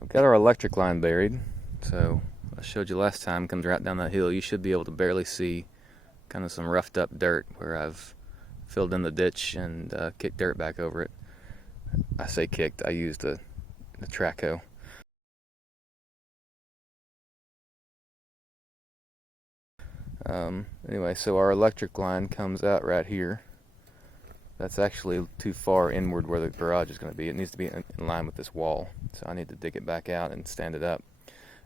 I've got our electric line buried, so I showed you last time, comes right down that hill. You should be able to barely see kind of some roughed up dirt where I've filled in the ditch and kicked dirt back over it. I say kicked, I used a track hoe. Anyway, so our electric line comes out right here. That's actually too far inward where the garage is going to be. It needs to be in line with this wall, so I need to dig it back out and stand it up.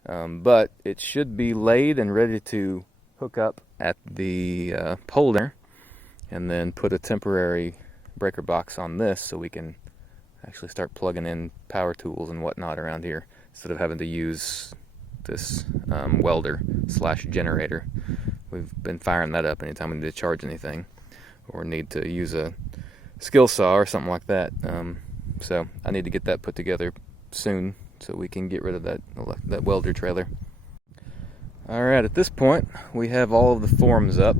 But it should be laid and ready to hook up at the pole there, and then put a temporary breaker box on this so we can actually start plugging in power tools and whatnot around here instead of having to use this welder / generator. We've been firing that up anytime we need to charge anything or need to use a skill saw or something like that. So I need to get that put together soon so we can get rid of that welder trailer. Alright, at this point we have all of the forms up,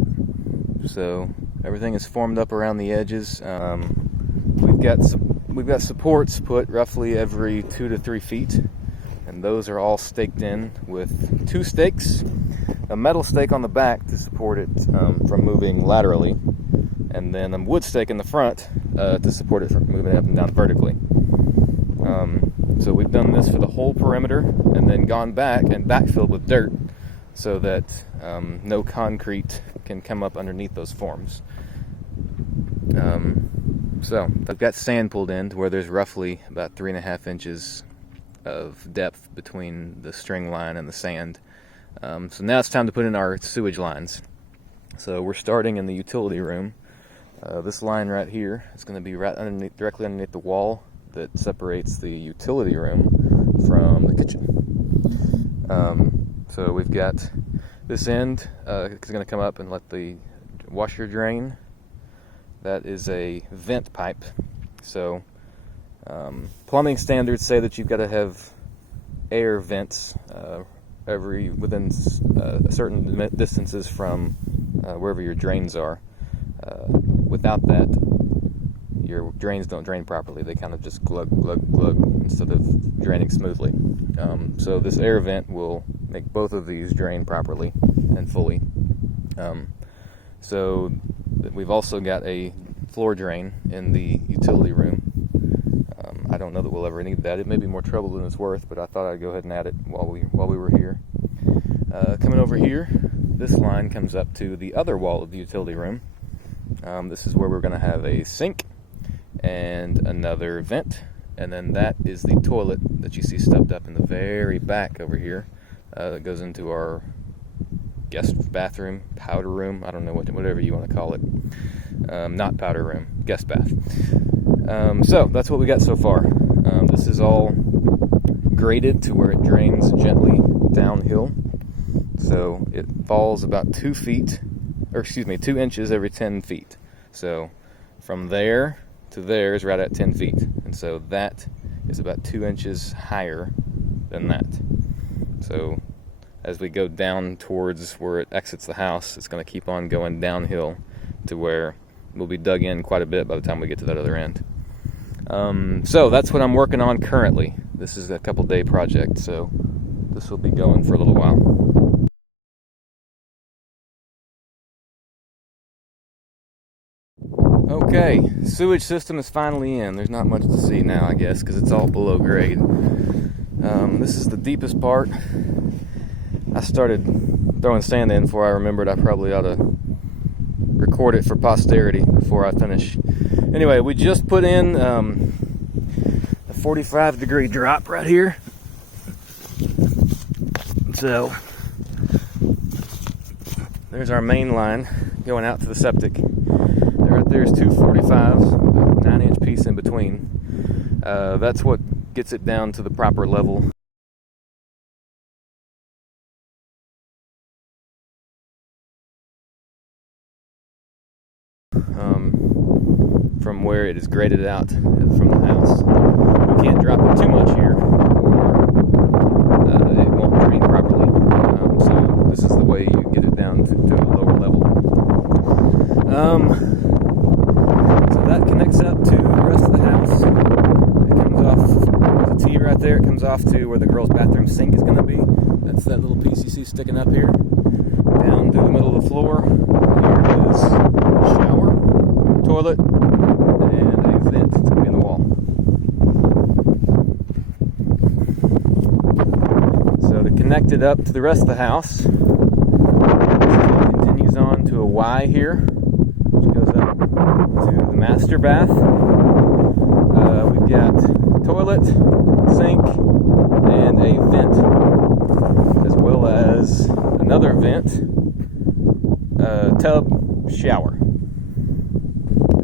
so everything is formed up around the edges. We've got supports put roughly every 2 to 3 feet, and those are all staked in with 2 stakes, a metal stake on the back to support it from moving laterally, and then a wood stake in the front to support it from moving up and down vertically. So we've done this for the whole perimeter and then gone back and backfilled with dirt so that no concrete can come up underneath those forms. So I've got sand pulled in to where there's roughly about 3.5 inches of depth between the string line and the sand. So now it's time to put in our sewage lines. So we're starting in the utility room. This line right here is going to be right underneath, directly underneath the wall that separates the utility room from the kitchen. So we've got this end, it's going to come up and let the washer drain. That is a vent pipe. So plumbing standards say that you've got to have air vents within certain distances from wherever your drains are. Without that, your drains don't drain properly. They kind of just glug, glug, glug instead of draining smoothly. So this air vent will make both of these drain properly and fully. So we've also got a floor drain in the utility room. I don't know that we'll ever need that. It may be more trouble than it's worth, but I thought I'd go ahead and add it while we were here. Coming over here, this line comes up to the other wall of the utility room. This is where we're going to have a sink and another vent, and then that is the toilet that you see stuffed up in the very back over here. That goes into our guest bathroom, powder room, I don't know, whatever you want to call it. Not powder room, guest bath. So that's what we got so far. This is all graded to where it drains gently downhill. So it falls about 2 inches every 10 feet. So from there to there is right at 10 feet. And so that is about 2 inches higher than that. So as we go down towards where it exits the house, it's going to keep on going downhill to where we'll be dug in quite a bit by the time we get to that other end. So that's what I'm working on currently. This is a couple day project, so this will be going for a little while. Okay, sewage system is finally in. There's not much to see now, I guess, because it's all below grade. This is the deepest part. I started throwing sand in before I remembered I probably ought to record it for posterity before I finish. Anyway, we just put in a 45-degree drop right here. So there's our main line going out to the septic. Right there's 2 45s, a 9-inch piece in between. That's what gets it down to the proper level. From where it is graded out from the house. We can't drop it too much here, or it won't drain properly. So this is the way you get it down to a lower level. So that connects up to the rest of the house. It comes off the T right there. there comes off to where the girls' bathroom sink is going to be. That's that little PCC sticking up here. Down through the middle of the floor. Here is shower, toilet, and a vent. It's going to be in the wall. So to connect it up to the rest of the house, it continues on to a Y here, which goes up to the master bath. We've got toilet, sink, and a vent, as well as another vent, tub, shower.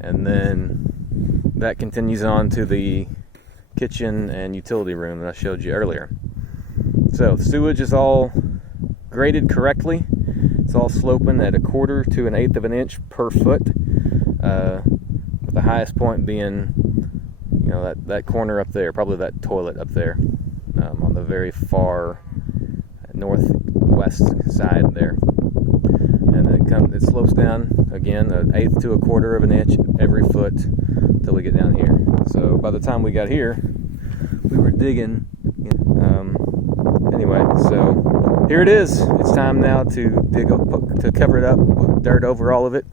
And then that continues on to the kitchen and utility room that I showed you earlier. So the sewage is all graded correctly. It's all sloping at 1/4 to 1/8 of an inch per foot, with the highest point being, you know, that corner up there, probably that toilet up there, on the very far northwest side there. And then it slopes down again 1/8 to 1/4 of an inch every foot until we get down here. So by the time we got here, we were digging. Anyway, so here it is. It's time now to cover it up, put dirt over all of it,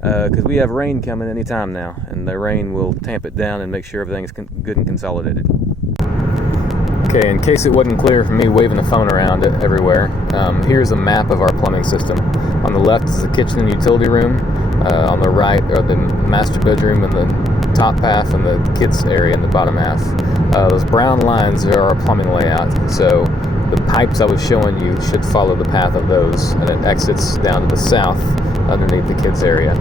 because we have rain coming any time now, and the rain will tamp it down and make sure everything is good and consolidated. Okay, in case it wasn't clear from me waving the phone around everywhere, here's a map of our plumbing system. On the left is the kitchen and utility room. On the right are the master bedroom and the top half, and the kids area in the bottom half. Those brown lines are our plumbing layout. So the pipes I was showing you should follow the path of those, and it exits down to the south underneath the kids area.